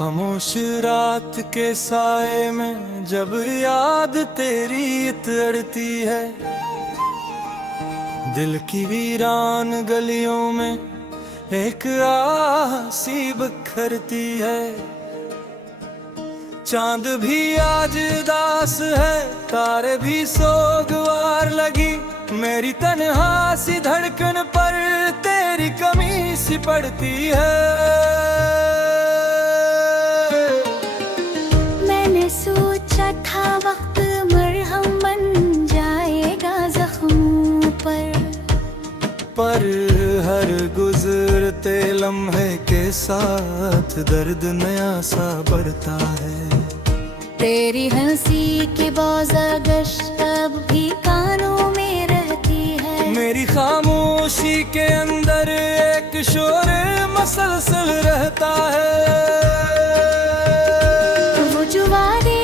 खामोश रात के साए में जब याद तेरी उतरती है, दिल की वीरान गलियों में एक आह सी बिखरती है। चांद भी आज उदास है, तारे भी सोगवार लगी, मेरी तन्हा सी धड़कन पर तेरी कमी सी पड़ती है। मैंने सोचा था वक्त मरहम बन जाएगा जख्मों पर हर गुजरते लम्हे के साथ दर्द नया सा बढ़ता है। तेरी हंसी की बाज़गश अब भी कानों में रहती है, मेरी खामोशी के अंदर एक शोर मसलसल रहता है। वो जो वादे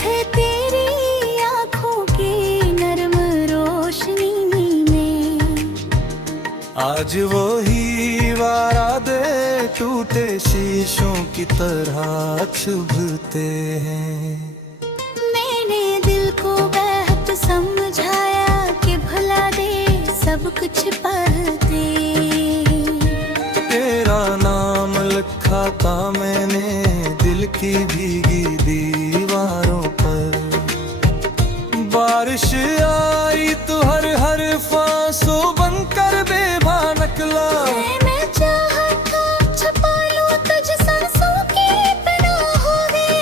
थे तेरी आँखों की नरम रोशनी में, आज वो ही वादे टूटे शीशों की तरह चुभते हैं। मैंने दिल को बहुत समझाया कि भुला दे सब कुछ पढ़ते। तेरा नाम लिखा था मैंने दिल की भीगी दीवारों पर, बारिश आई तो हर फांसों बनकर बेभान निकला। मैं चाहता छुपा लूं तुझ सांसों की पनाहों में,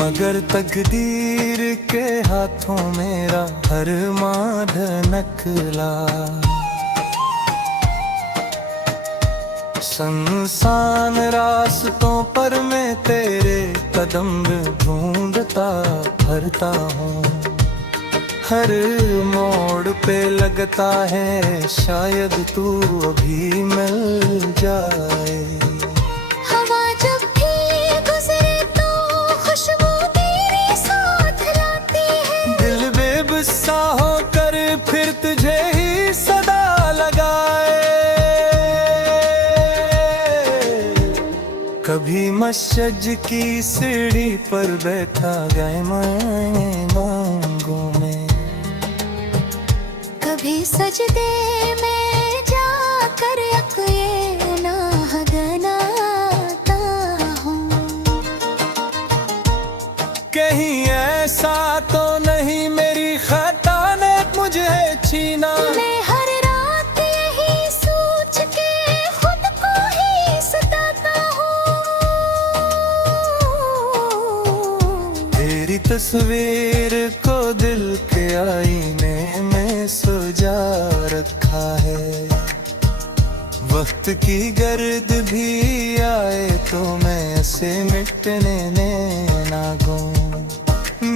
मगर तकदीर के हाथों मेरा हर मांध नकला। सुनसान रास्तों पर मैं तेरे कदम ढूंढता फिरता हूँ, हर मोड़ पे लगता है शायद तू अभी मिल जाए। हवा जब भी गुजरे तो खुशबू तेरे साथ लाती है, दिल बेबसा होकर फिर तुझे ही सदा लगाए। कभी मस्जिद की सीढ़ी पर बैठा गए मैं मांगों में, कभी सजदे में जाकर ये नाह गनाता हूँ। कहीं ऐसा तो नहीं मेरी खता ने मुझे छीना। मैं हर रात यही सोच के खुद को ही सताता हूँ। तेरी तस्वीर को दिल के आईने में सजा रखा है, वक्त की गर्द भी आए तो मैं ऐसे मिटने ना दूं।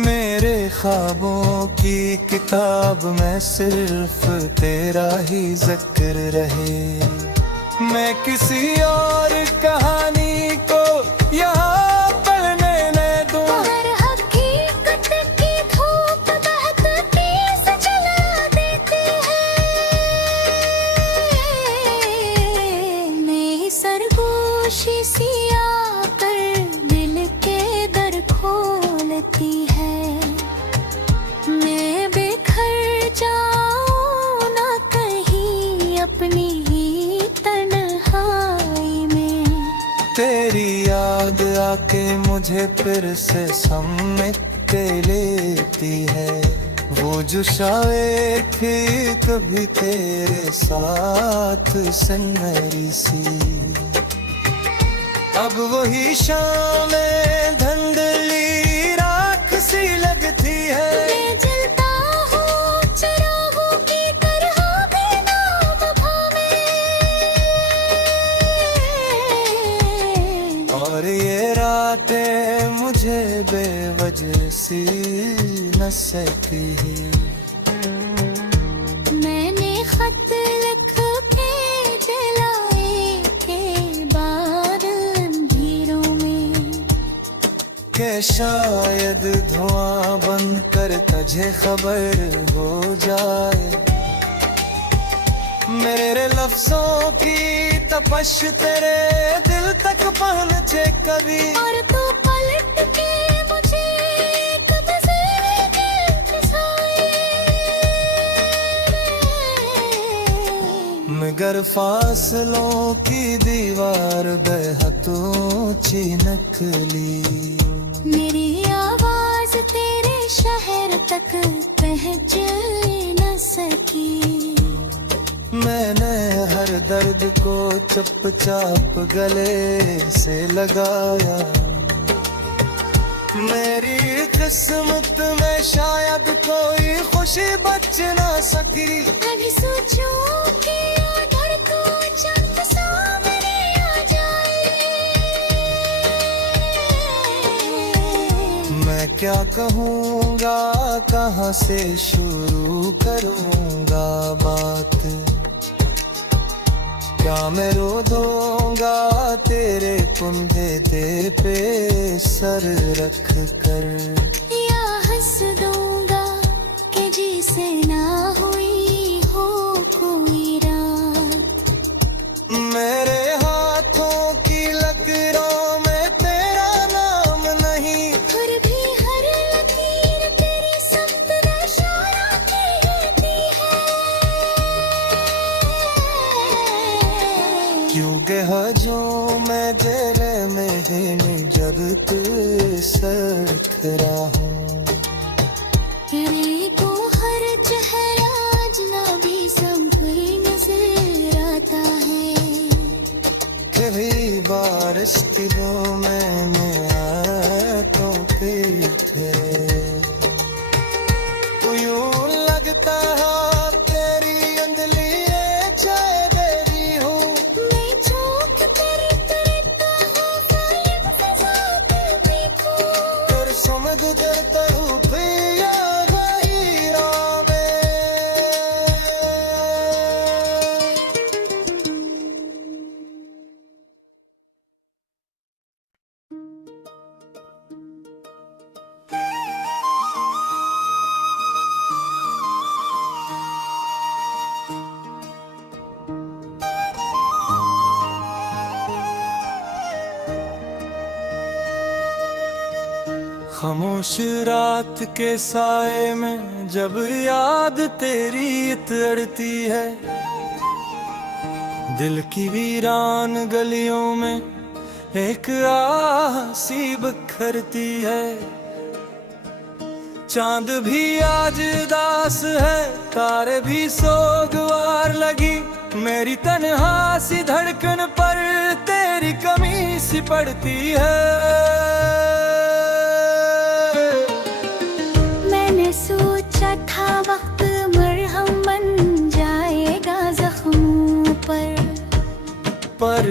मेरे ख्वाबों की किताब में सिर्फ तेरा ही जिक्र रहे, मैं किसी और कहानी को यहाँ पढ़ने न दूं। मगर हकीकत की धूप बहुत तेज जला देती है, मैं सरगोशी सी आकर दिल के दर खोलती है। मैं बिखर जाऊं ना कहीं अपनी ही तन्हाई में, तेरी याद आके मुझे फिर से समेट के लेती है। वो जो शायर थी कभी तेरे साथ सनमरी सी, अब वही शाम धुंधली राख सी लगती है। मैं जलता हूँ चिरागों की तरह बेनाम में, और ये रातें मुझे बेवजह सी न सहती। मैंने खत लिख के जलाए के बाद अंधेरों में, के शायद धुआं बन कर तुझे खबर हो जाए। मेरे लफ्जों की तपश तेरे दिल तक पहुंचे कभी। और तू पलट के मुझे कब से खिसाए। मगर फासलों की दीवार बेहद ऊंची नकली। मेरी आवाज तेरे शहर तक पहुंच न सकी। मैंने हर दर्द को चुपचाप गले से लगाया। मेरी किस्मत में शायद कोई खुशी बच ना सकी। अभी सोचूं कि अगर तू चंद सामने आ जाए। मैं क्या कहूँगा, कहाँ से शुरू करूँगा बात। क्या मैं रो दूंगा तेरे कुंधे दे पे सर रख कर। या हंस दूंगा कि जिसे ना हुई हो कोई रात। मेरे हाथों की लकीरों में तेरा नाम नहीं। फिर भी हर लकीर तेरी सख्त इशारा कहती है। क्यों गहजो मैं तेरे में जब तू सखरा हूँ। तेरे को हर चेहरा अजनबी संभल नजर आता है। कभी बारिश की बूंदें में आंखों पे फिरे। तू यूं लगता है तेरी अंदलिए चाय देरी हूँ। मैं चौक तेरे तरता हूँ सालिम फजात देखूं। तेरे समझ करता हूँ पिया गहीरा में। खामोश रात के साए में जब याद तेरी तड़ती है। दिल की वीरान गलियों में एक आह सी बिखरती है। चांद भी आज उदास है, तारे भी सोगवार लगी। मेरी तन्हा सी धड़कन पर तेरी कमी सी पड़ती है। मैंने सोचा था वक्त मरहम बन जाएगा जख्मों पर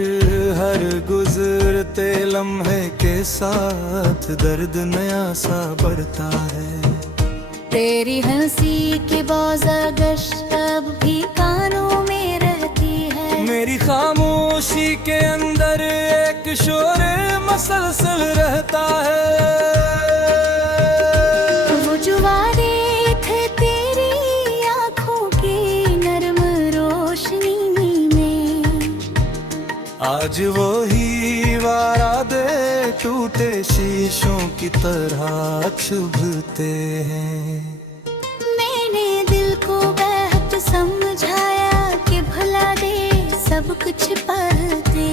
हर गुजरते लम्हे के साथ दर्द नया सा बढ़ता है। तेरी हंसी की बाज़गश अब भी कानों में रहती है। मेरी खामोशी के अंदर एक शोर मसलसल रहता है। वो जो वादे थे तेरी आँखों की नरम रोशनी में, आज वो ही वादे टूटे शीशों की तरह चुभते हैं। मैंने दिल को बहुत समझाया कि भुला दे सब कुछ पढ़ते।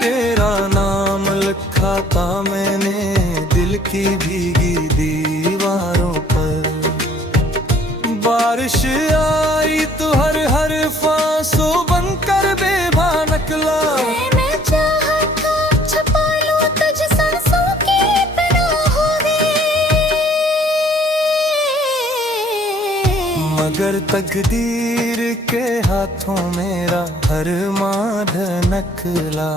तेरा नाम लिखा था मैंने दिल की भीगी दीवारों पर। बारिश आई तो हर फांसों बनकर बेभान निकला। मैं चाहता छुपा लूं तुझ सांसों की पनाहों में, मगर तकदीर के हाथों मेरा हर माध नकला।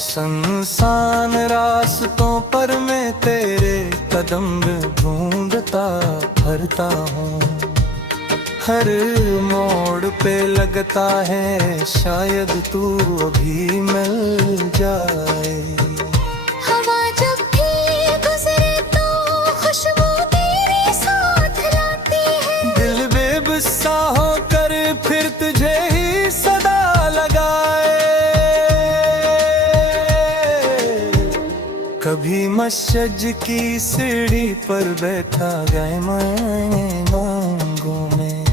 संसान रास्तों पर मैं तेरे कदम ढूंढता फिरता हूँ। हर मोड़ पे लगता है शायद तू अभी मिल जाए। हवा जब भी गुजरे तो खुशबू तेरे साथ लाती है। दिल बेबसा हो मस्जिद की सीढ़ी पर बैठा गए मैं मांगों में।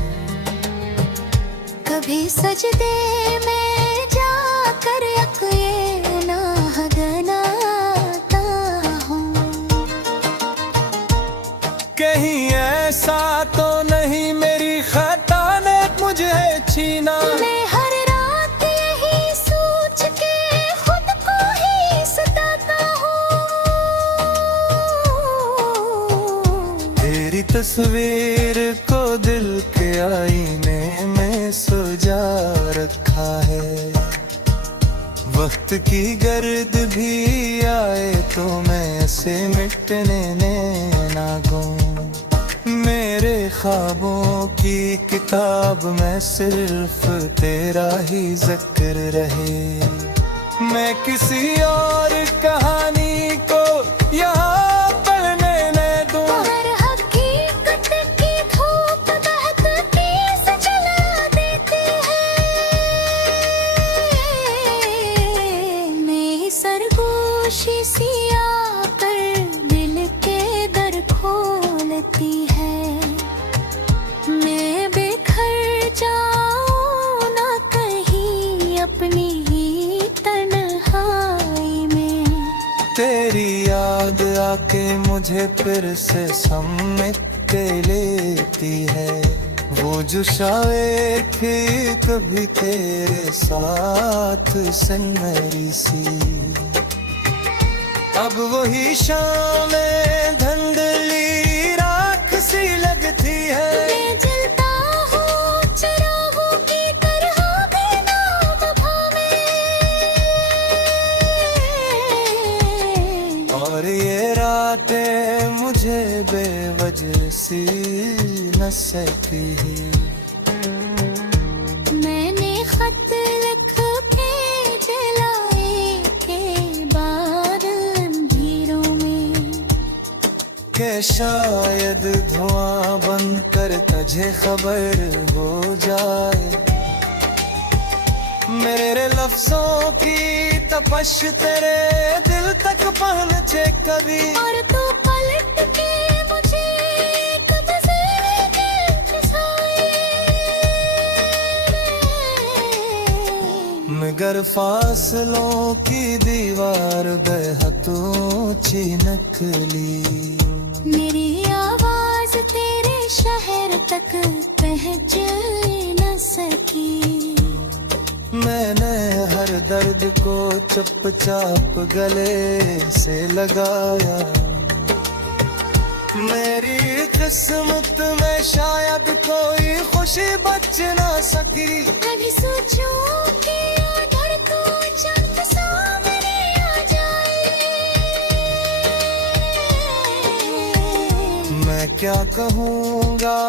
कभी सजदे में जाकर ये नाह गनाता हूँ। कहीं ऐसा तो नहीं मेरी खता ने मुझे छीना। मैं हर रात यही सोच के खुद को ही सताता हूँ। तेरी तस्वीर को दिल के आईने में सजा रखा है। वक्त की गर्द भी आए तो मैं ऐसे मिटने ना दूं। मेरे ख्वाबों की किताब में सिर्फ तेरा ही जिक्र रहे। मैं किसी और कहानी को यहाँ पढ़ने न दूं। हर हकीकत की धूप बहकती से जला देती है। मैं सरगोशी सी आकर दिल के दर खोलती है। मैं बिखर जाऊं ना कहीं अपनी ही तन्हाई में। तेरी याद आके मुझे फिर से समेट के लेती है। वो जो शायर थी कभी तेरे साथ सनमरी सी। अब वही शाम धुंधली राख सी लगती है। मैं जलता हूँ चिरागों की तरह बिना वफा में। और ये रातें मुझे बेवजह सी न सहती। मैंने खत लिख के जलाए के बाद अंधेरों में। के शायद धुआं बन कर तुझे खबर हो जाए। मेरे लफ्जों की तपश तेरे दिल तक पहुंचे कभी। और तू पलट के मुझे कब्जे में फंसाए। मगर फासलों की दीवार बेहद ऊंची निकली। मेरी आवाज तेरे शहर तक पहुंच न सकी। मैंने हर दर्द को चुपचाप गले से लगाया। मेरी किस्मत में शायद कोई खुशी बच ना सकी। अभी सोचूं कि अगर तू चंद सामने आ जाए। मैं क्या कहूँगा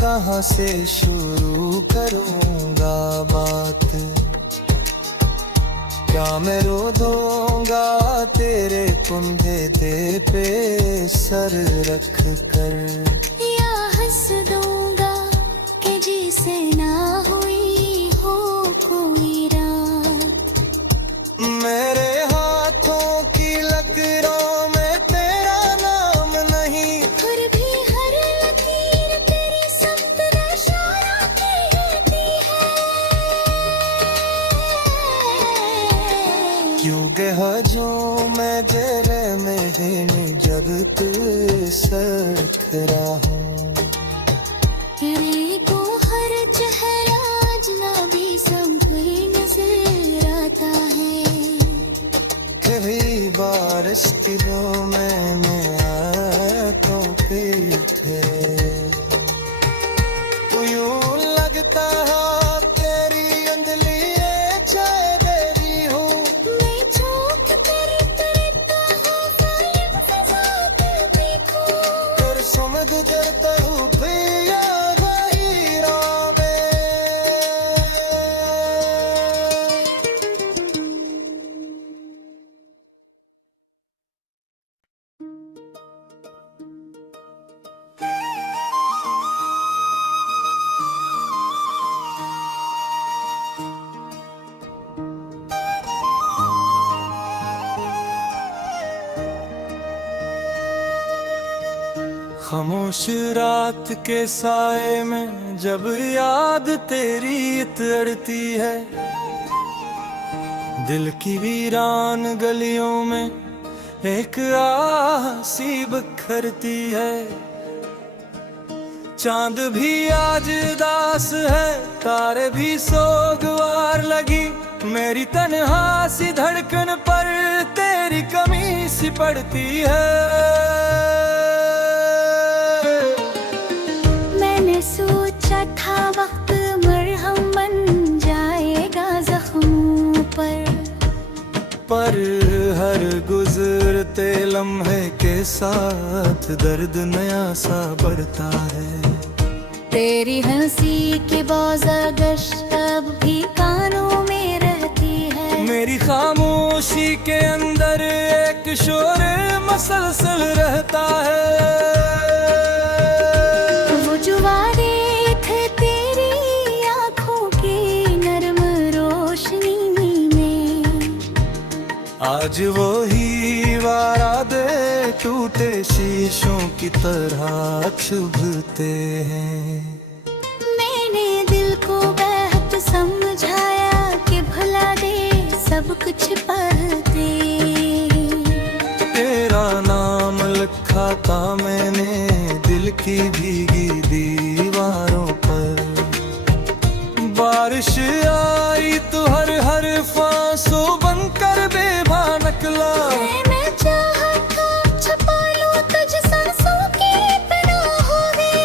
कहाँ से शुरू करूँगा बात। क्या मैं रो दूंगा तेरे कुंधे दे पे सर रख कर। या हंस दूंगा कि जिसे ना हुई हो कोई रात। मेरे हाथों की लकीरों में तेरा नाम नहीं। फिर भी हर लकीर तेरी सख्त इशारा कहती है। क्यों जो मैं जेरे में जब तू सखरा हूँ। तेरे को हर चेहरा अजनबी संभल नजर आता है। कभी बारिश की दो में आंखों पे थे। यूं लगता है तेरी अंधली चाय देरी हूँ। मैं चौक कर करता हूँ फैल फसाद देखो। कर समझ करता हूँ प्रिया गहीरा में। खामोश रात के साए में जब याद तेरी अड़ती है, दिल की वीरान गलियों में एक आसी बिखरती है। चांद भी आज उदास है, तारे भी सोगवार लगी, मेरी तन्हा सी धड़कन पर तेरी कमी सी पड़ती है। मैंने सोचा था वक्त मरहम बन जाएगा जख्मों पर हर गुजरते लम्हे के साथ दर्द नया सा बढ़ता है। तेरी हंसी के बाज़गश अब भी कानों में रहती है। मेरी खामोशी के अंदर एक शोर मसलसल रहता है। वो जो वादे थे तेरी आँखों की नरम रोशनी में, आज वो ही वादे टूटे शीशों की तरह चुभते हैं। मैंने दिल को बहुत समझाया कि भुला दे सब कुछ पढ़ते। तेरा नाम लिखा था मैंने दिल की भीगी दीवारों पर। बारिश आई तो हर फांसों बनकर बेभान निकला। मैं चाहता छुपा लूं तुझ सांसों की पनाहों में,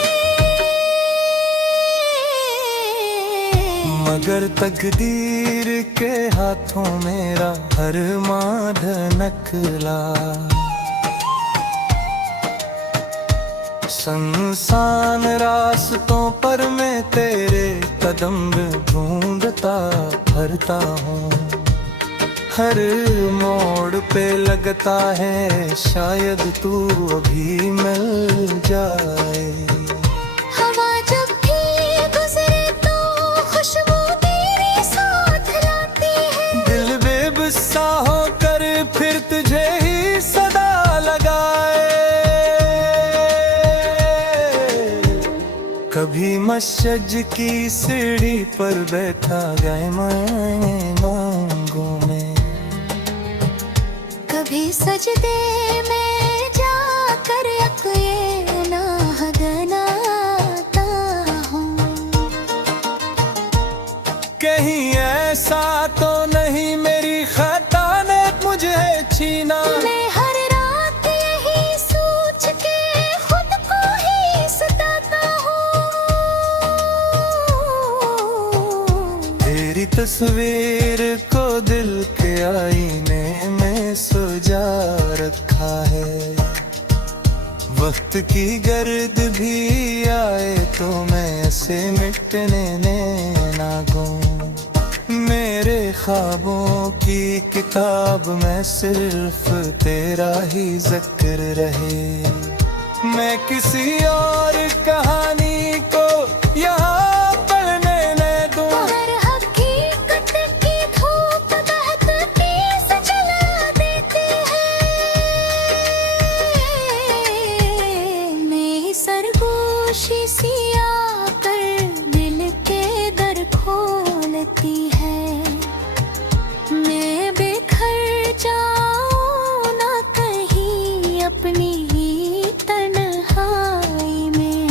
मगर तकदीर के हाथों मेरा हर मांड नकला। संसान रास्तों पर मैं तेरे कदम ढूंढता फिरता हूँ। हर मोड़ पे लगता है शायद तू अभी मिल जाए। हवा जब भी गुजरे तो खुशबू तेरे साथ लाती है। दिल बेबसा होकर फिर तुझे ही सदा लगाए। कभी मस्जिद की सीढ़ी पर बैठा गए मांगों में, कभी सजदे में जाकर ये नाह गनाता हूँ। कहीं ऐसा तो नहीं मेरी खता ने मुझे छीना। मैं हर रात यही सोच के खुद को ही सताता हूँ। तेरी तस्वीर को दिल के आईने में सजा रखा है। वक्त की गर्द भी आए तो मैं ऐसे मिटने ना दूं। मेरे ख्वाबों की किताब में सिर्फ तेरा ही जिक्र रहे। मैं किसी और कहानी को यहाँ पढ़ने न दूं। हर हकीकत की धूप बहत तेज जला देती है। मैं सरगोशी सी आकर दिल के दर खोलती है। मैं बिखर जाऊं ना कहीं अपनी ही तन्हाई में।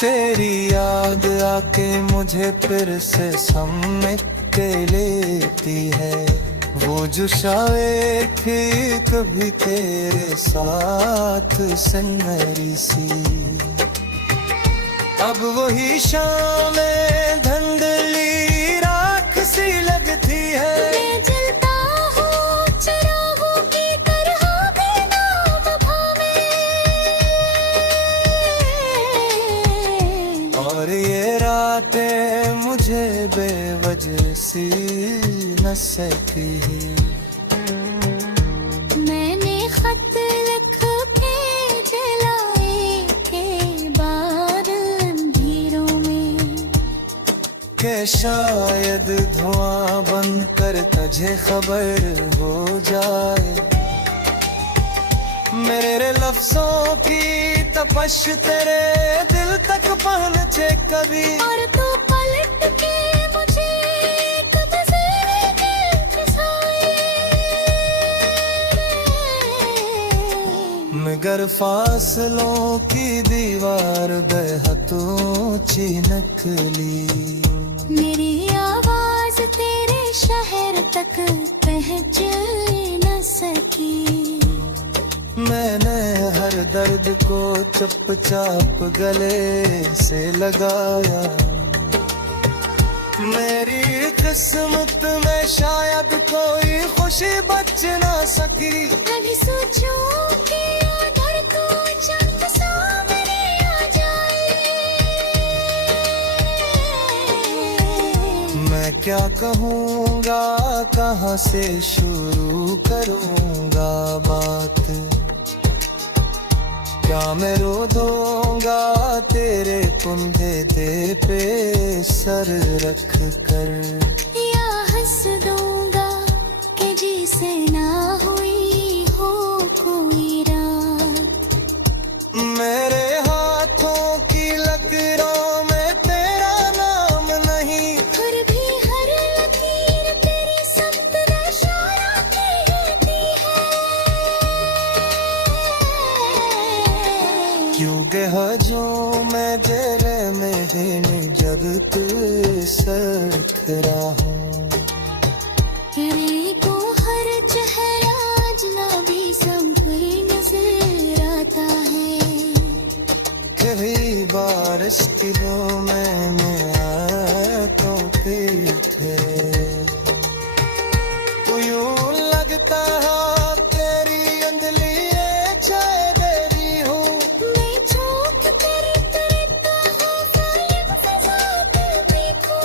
तेरी याद आके मुझे फिर से समेट के लेती है। वो जो शायर थी कभी तेरे साथ सनमरी सी, अब वही शाम धुंधली राख सी लगती है। मैं जलता हूँ चिरागों की तरह बेनाम में, और ये रातें मुझे बेवजह सी न सहती। मैंने खत लिख के जलाए के बाद अंधेरों में, के शायद धुआं बन कर तुझे खबर हो जाए। मेरे लफ्जों की तपश तेरे दिल तक पहुंचे कभी। और तू पलट के मुझे कब ज़रा के फसाए। मगर फासलों की दीवार बेहद ऊंची निकली। मेरी आवाज तेरे शहर तक पहुंच न सकी। मैंने हर दर्द को चुपचाप गले से लगाया। मेरी किस्मत में शायद कोई खुशी बच ना सकी। अभी सोचूं कि अगर तू चंद सामने आ जाए। मैं क्या कहूँगा, कहाँ से शुरू करूँगा बात। क्या मैं रो दूंगा तेरे कुंधे पे सर रख कर। या हंस दूंगा कि जिसे ना हुई हो कोई रात। मेरे हाथों की लकीरों में तेरा नाम नहीं। फिर भी हर लकीर तेरी सख्त इशारा कहती है। क्यों गहजो मैं जेरे में ही जब तू सख रहा हूँ। तेरे को हर चेहरा अजनबी समझ नजर आता है। कभी बारिश की बूंद में आया तो फिर थे। तो यूं लगता है तेरी अंगलियां चाहे देरी हो। मैं चौक तेरे तरता हूँ फालिब ज़ात देखो।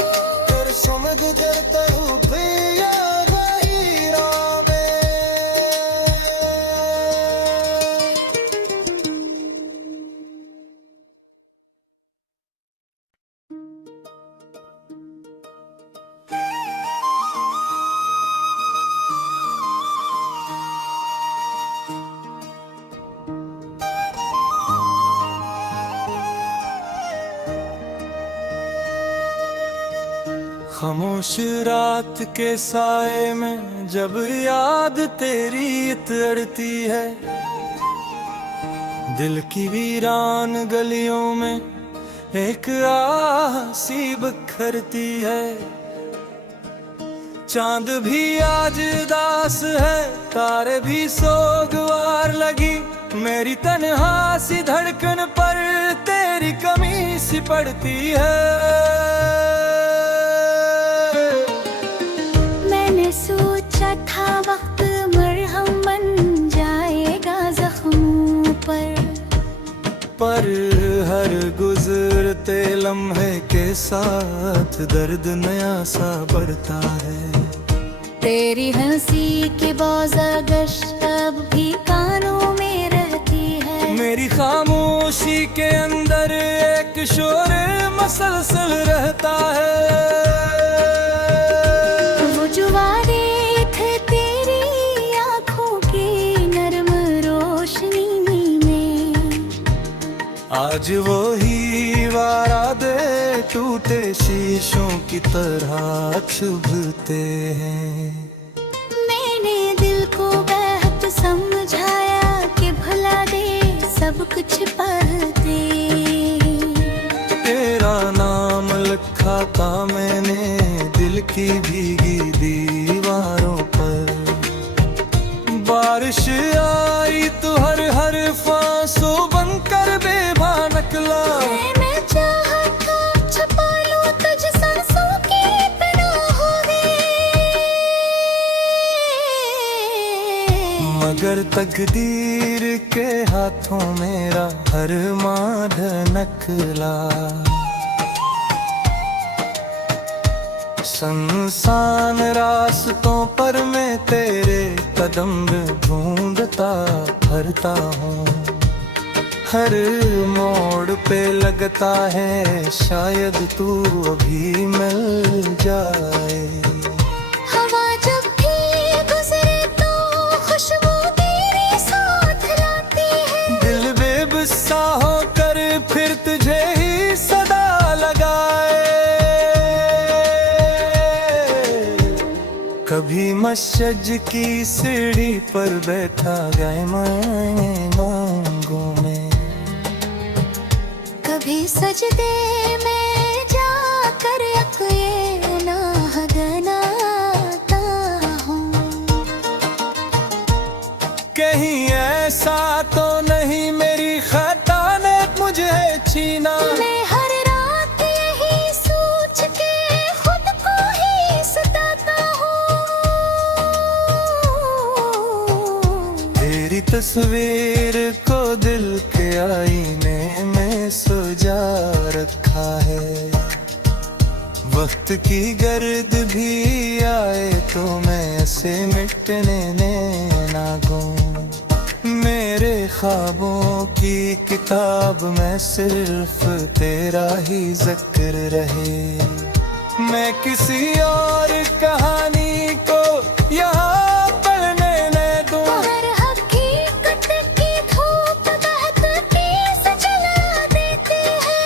फिर समझ गुजरता हूँ पिया गहीरा में। खामोश रात के साए में जब याद तेरी उतरती है। दिल की वीरान गलियों में एक आह सी बिखरती है। चांद भी आज उदास है, तारे भी सोगवार लगी। मेरी तन्हा सी धड़कन पर तेरी कमी सी पड़ती है। मैंने सोचा था वक्त मरहम बन जाएगा जख्मों पर हर गुजरते लम्हे के साथ दर्द नया सा बढ़ता है। तेरी हंसी के बाज़ागश अब भी कानों में रहती है। मेरी खामोशी के अंदर एक शोर मसलसल रहता है। वो जो वादे थे तेरी आँखों की नरम रोशनी में, आज वो ही वादे टूटे शीशों की तरह चुभते हैं। मैंने दिल को बेहद समझाया कि भुला दे सब कुछ पढ़ते। तेरा नाम लिखा था मैंने दिल की भीगी दीवारों पर। बारिश आई तो हर फांसों बनकर बेभान निकला। मैं चाहता छुपा लूं तुझ सांसों की पनाहों में, मगर तकदीर के हाथों मेरा हर माध नकला। संसान रास्तों पर मैं तेरे कदम ढूंढता फिरता हूँ। हर मोड़ पे लगता है शायद तू अभी मिल जाए। हवा जब भी गुजरे तो खुशबू तेरे साथ लाती है। दिल बेबसा कभी मस्जिद की सीढ़ी पर बैठा गए मांगों में, कभी सजदे में जाकर ये नाह गनाता हूँ। कहीं ऐसा तो नहीं मेरी खता ने मुझे छीना, मैं हर रात यही सोच के खुद को ही सताता हूँ। तेरी तस्वीर को दिल के आईने में सजा रखा है, वक्त की गर्द भी आए तो मैं ऐसे मिटने ना दूं। मेरे ख्वाबों की किताब में सिर्फ तेरा ही जिक्र रहे, मैं किसी और कहानी को यहाँ पढ़ने न दूं। हर हकीकत की धूप बहकती से जला देती है,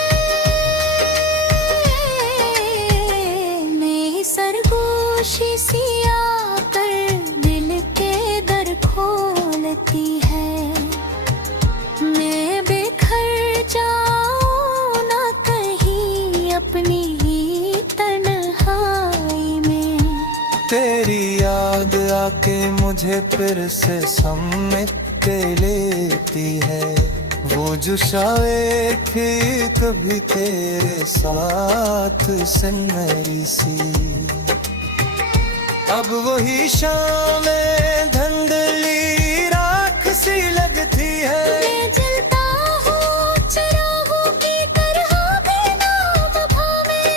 मैं सरगोशी सी आकर दिल के दर खोलती है। मैं बिखर जाऊं ना कहीं अपनी ही तन्हाई में, तेरी याद आके मुझे फिर से समेट के लेती है, वो जो शायर थी कभी तेरे साथ सिन्नरी सी, अब वही शाम धुंधली राख सी लगती है। मैं जलता हूँ चिरागों की तरह बिना वफा में,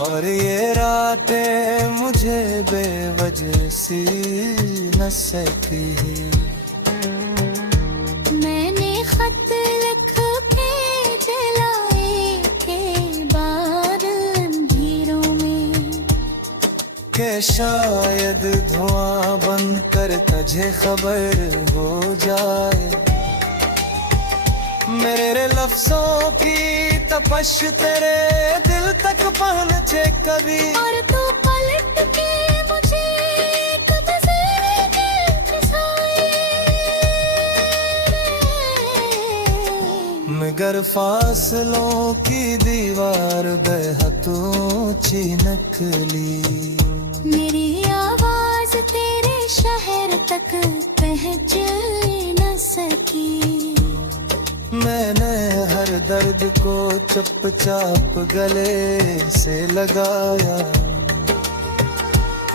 और ये रातें मुझे बेवजह सी न सहती है। मैंने खत लिख के जलाए के बाद अंधेरों में, कि शायद धुआं बन कर तुझे खबर हो जाए, मेरे लफ्जों की तपश तेरे दिल तक पहुंचे कभी, और तू पलट के मुझे कब से मगर फासलों की दीवार बेहद ऊंची निकली, मेरी आवाज तेरे शहर तक पहुंच न सकी। मैंने हर दर्द को चुपचाप गले से लगाया,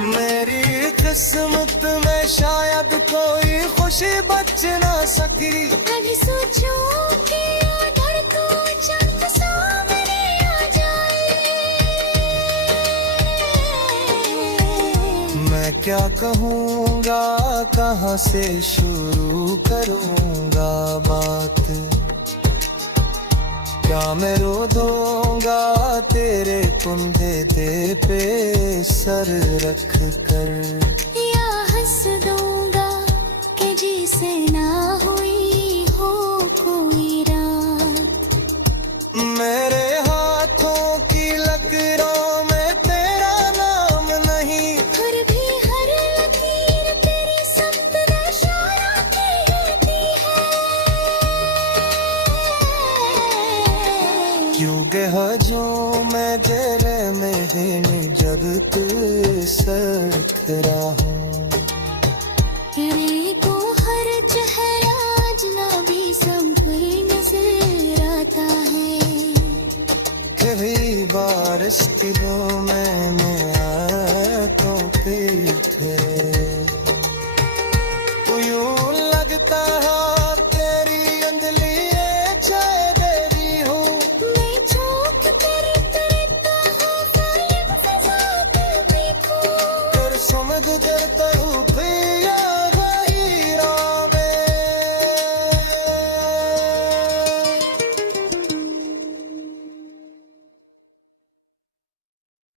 मेरी किस्मत में शायद कोई खुशी बच ना सकी। कभी सोचूं कि अगर तू चंद सामने आ जाए, मैं क्या कहूँगा कहाँ से शुरू करूँगा बात, क्या मैं रो दूंगा तेरे कुंधे पे सर रख कर, या हंस दूंगा कि जिसे ना हुई हो कोई रात। मेरे हाथों की लकीरों में तेरा नाम नहीं, फिर भी हर लकीर तेरी सख्त इशारा कहती है। क्यों गहजों में जेले में ही जब तू सकरा हूँ, तेरे को हर चेहरा अजनबी संभल नजर आता है। कभी बारिश की बूंदें में